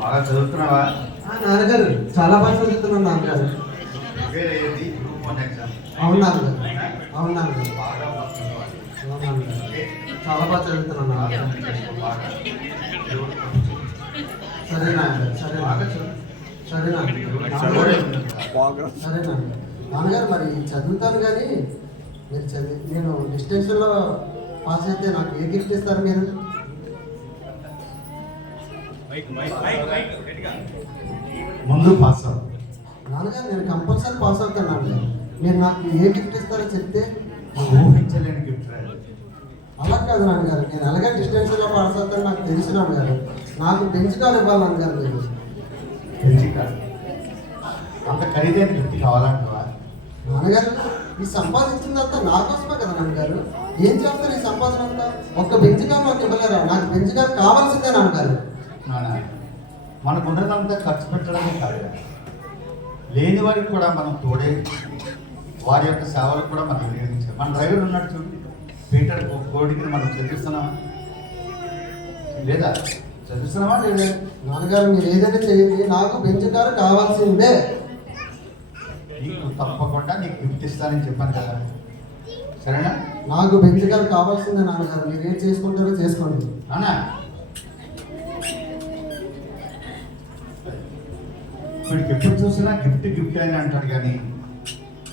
బాగా చదువుతున్నావా? నాన్నగారు చాలా బాగా చదువుతున్నాను నాన్నగారు. అవును నాన్నగారు, అవును నాన్నగారు, అవును నాన్నగారు, చాలా బాగా చదువుతున్నాను నాన్నగారు. సరే నాన్నగారు, సరే సరే నాన్నగారు, సరే నాన్నగారు. మరి చదువుతాను కానీ మీరు నేను డిస్టెన్షన్లో పాస్ అయితే నాకు ఏ గిఫ్ట్ ఇస్తారు మీరు? ముందు పాస్ అవ్వు నాన్నగారు. నేను కంపల్సరీ పాస్ అవుతాను నాన్నగారు. మీరు నాకు ఏ గిఫ్ట్ ఇస్తారో చెప్తే. ఊహించలేని గిఫ్ట్. అలా కాదు నాన్నగారు, నేను అలాగే డిస్టెన్స్లో పాస్ అవుతాను నాకు తెలుసు నాన్నగారు. నాకు బెంచ్ కార్ ఇవ్వాలి నాన్నగారు. మీరు బెంచ్ కార్ అంత ఖరీదైన గిఫ్ట్ కావాలంటావా? నాన్నగారు, ఈ సంపాదించిందంతా నా కోసమే కదా నాన్నగారు. ఏం చేస్తారు ఈ సంపాదన అంతా? ఒక్క బెంచ్ కార్ నాకు ఇవ్వలేరా? నాకు బెంచ్ కార్ కావాల్సిందే నాన్నగారు. నాన్న, మనకు ఉన్నదంతా ఖర్చు పెట్టడమే కాదు, లేని వారికి కూడా మనం తోడే వారి యొక్క సేవలకు కూడా మనం వినియోగించాలి. మన డ్రైవర్ ఉన్నట్టు చూడు, పీటర్ కోడికి మనం చదివిస్తున్నామా లేదా? చదివిస్తున్నామా లేదా? నాన్నగారు, మీరు ఏదైనా చేయండి, నాకు బెంచ్ కారు కావాల్సిందే. నీకు తప్పకుండా నీకు గిఫ్ట్ ఇస్తానని చెప్పాను కదా, సరేనా? నాకు బెంచ్ కారు కావాల్సిందే నాన్నగారు. మీరు ఏం చేసుకుంటారో చేసుకోండి నాన్న. వీడికి ఎప్పుడు చూసినా గిఫ్ట్ గిఫ్ట్ అని అంటాడు, కానీ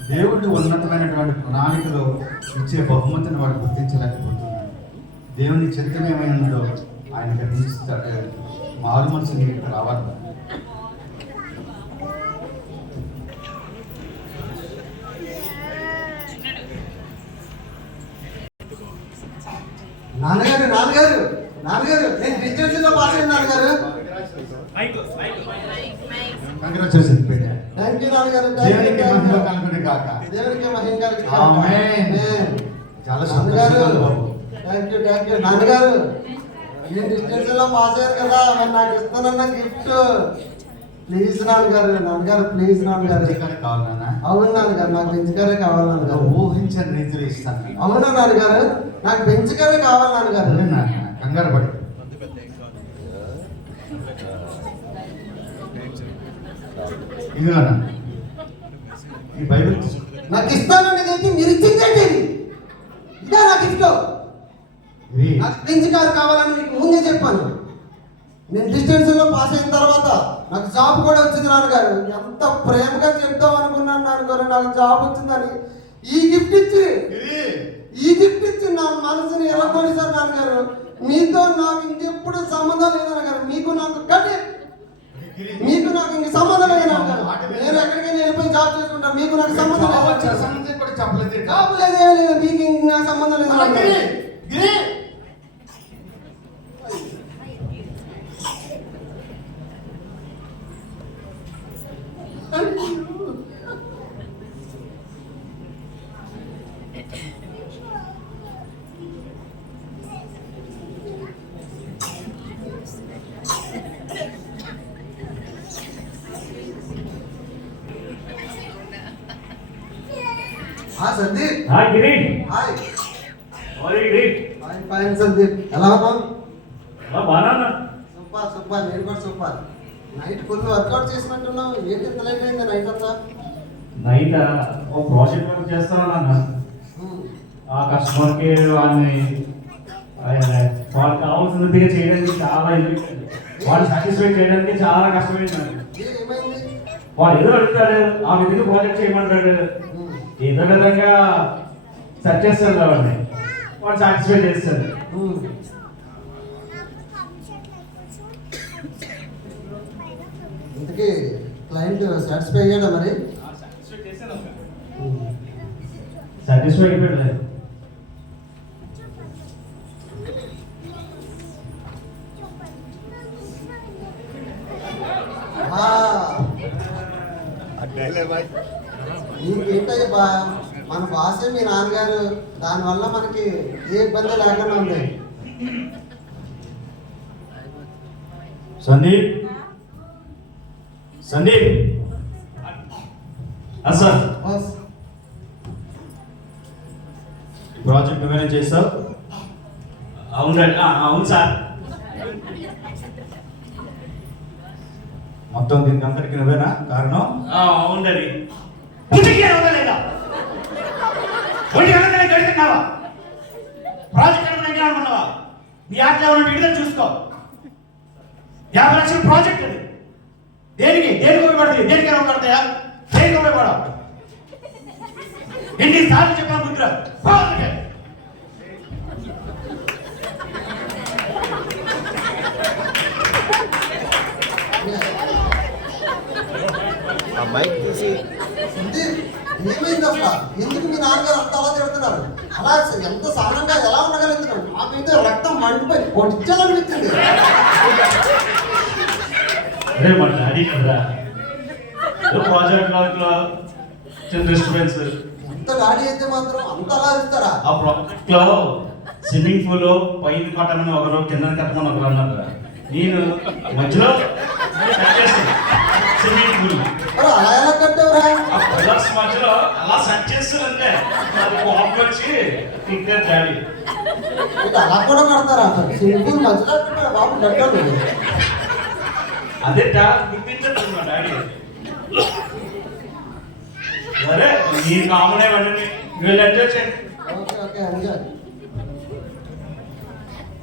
దేవుడు ఉన్నతమైనటువంటి ప్రణాళికలో ఇచ్చే బహుమతిని వాడు గుర్తించలేకపోతున్నాడు. దేవుని చిత్తం ఏమైందో ఆయన గ్రహిస్తాడు. మారు మనసు నీకు రావాలి. నాన్నగారు, నాన్నగారు, నాన్నగారు, నేను డిస్టెన్స్లో పాస్ అయ్యాను నాన్నగారు. కంగ్రాచులేషన్ బిడ్డ. థ్యాంక్ యూ నాన్నగారు. దేవునికి మహిమ కలుగును గాక. దేవునికి మహిమ కలుగును గాక. ఆమేన్. చాలా సంతోషాలు బాబు. థ్యాంక్ యూ నాన్నగారు. నేను డిస్టెన్స్లో పాస్ అయ్యాను కదా, మరి నాకు ఇస్తానన్న గిఫ్ట్ ప్లీజ్ నాన్నగారు. నాన్నగారు ప్లీజ్ నాన్నగారు. కావాలన్నా? అవును నాన్నగారు, నాకు బెంచ్ కారే కావాలి నాన్నగారు. ఊహించని రీతిలో ఇస్తాను. అవునా నాన్నగారు, నాకు బెంచ్ కారే కావాలి నాన్నగారు. కంగారు పడి ఇదిగో ఈ బైబిల్ నాకు ఇస్తాననేది ఏంటి? మీరు ఇచ్చిందేంటి? ఇదా నాకు గిఫ్ట్? నాకు బెంచ్ కారు కావాలని మీకు ముందే చెప్పాను. నేను డిస్టెన్స్లో పాస్ అయిన తర్వాత నాకు జాబ్ కూడా వచ్చింది నాన్నగారు. ఎంత ప్రేమగా చెప్తాం అనుకున్నాను నాన్నగారు, నాకు జాబ్ వచ్చిందని. ఈ గిఫ్ట్ ఇచ్చి నా మనసుని ఎలా కొనిసారు నాన్నగారు. మీతో నాకు ఇంకెప్పుడు సంబంధం లేదు నాన్నగారు. మీకు నాకు ఇంక సంబంధం లేదు నాన్నగారు. నేను ఎక్కడికైనా వెళ్ళిపోయి జాబ్ చేసుకుంటాను. మీకు నాకు సంబంధం లేదు. జాబ్ లేదేమీ లేదు, మీకు ఇంక నా సంబంధం లేదు. Sandeep. Hi Girish. Hi. Fine Sandeep, ఎలా ఉన్నావు? బాగా. సూపర్. నేను కూడా సూపర్. నైట్ ఫుల్ వర్కౌట్ చేసినట్టున్నావు. ఏంటి ఎంత లేట్ అయిందా నైట్ అంతా? నైట్ ఒక ప్రాజెక్ట్ వర్క్ చేస్తాను అన్న. ఆ కస్టమర్కి వాళ్ళకి కావాల్సినది చేయడానికి చాలా వాళ్ళు సాటిస్ఫై చేయడానికి చాలా కష్టమైంది. వాడు ఏదో అడుగుతాడు, ఆ విధంగా ప్రాజెక్ట్ చేయమంటాడు. ఏదో విధంగా సెట్ చేస్తాడు కాబట్టి వాడు సాటిస్ఫై చేస్తాడు. ఇంతకీ క్లయింట్ సాటిస్ఫై అయ్యాడా మరి? సాటిస్ఫై అయిపోయాడు. నీకేంటయ్యా మన బాసే మీ నాన్నగారు. దానివల్ల మనకి ఏ ఇబ్బంది లేకుండా ఉంది. సందీప్ సార్, ప్రాజెక్ట్ నువ్వేనా చేస్తావు? అవును సార్. మొత్తం దీనికి అంతటికి నువ్వేనా కారణం? అవును డాడీ. పుట్టికి లేదా ఒంటి గంటనే గడుతున్నావా? ప్రాజెక్ట్ అనుకుని అనుకున్నావా? నీ ఆటలో ఉన్న విడుదల చూసుకో. 50 లక్షల ప్రాజెక్ట్ అది. దేనికి ఉపయోగపడుతుంది? దేనికి ఉపయోగపడతాయా? దేనికి ఉపయోగపడవు? ఎన్నిసార్లు చెప్పిన బుద్ధిరా ఏమైంది అసలు? ఎందుకు మీ నాన్నగారు అంత అలా తిడుతున్నారు? అలా ఎంత సహనంగా ఎలా ఉండగలుగుతున్నాడు? నాకైతే రక్తం మండిపోయి పొడిచాలనిపించింది. అదే మా డాడీ కదా ప్రాజెక్ట్ లో చిన్న డిస్టర్బెన్స్. ఎంత డాడీ అయితే మాత్రం అంత అలా ఇస్తారా? ఆ ప్రాజెక్ట్ లో స్విమ్మింగ్ పూల్ పైన కట్టమని ఒకరు కింద కట్టమని ఒకరు అన్నారు. నేను మధ్యలో స్విమ్మింగ్ పూల్ అలా ఎలా కట్టేవరా? మధ్యలో అలా సెట్ చేస్తారంటే అది కోపం వచ్చి తింటారు డాడీ. అలా కూడా కడతారా? సింపుల్ మధ్యలో బాబు కట్టాడు. అదే గుర్తించట్లేదు మా డాడీ. సరే నీ కామనే వెళ్ళండి, వీళ్ళు ఎంజాయ్ చేయండి. Okay okay enjoy.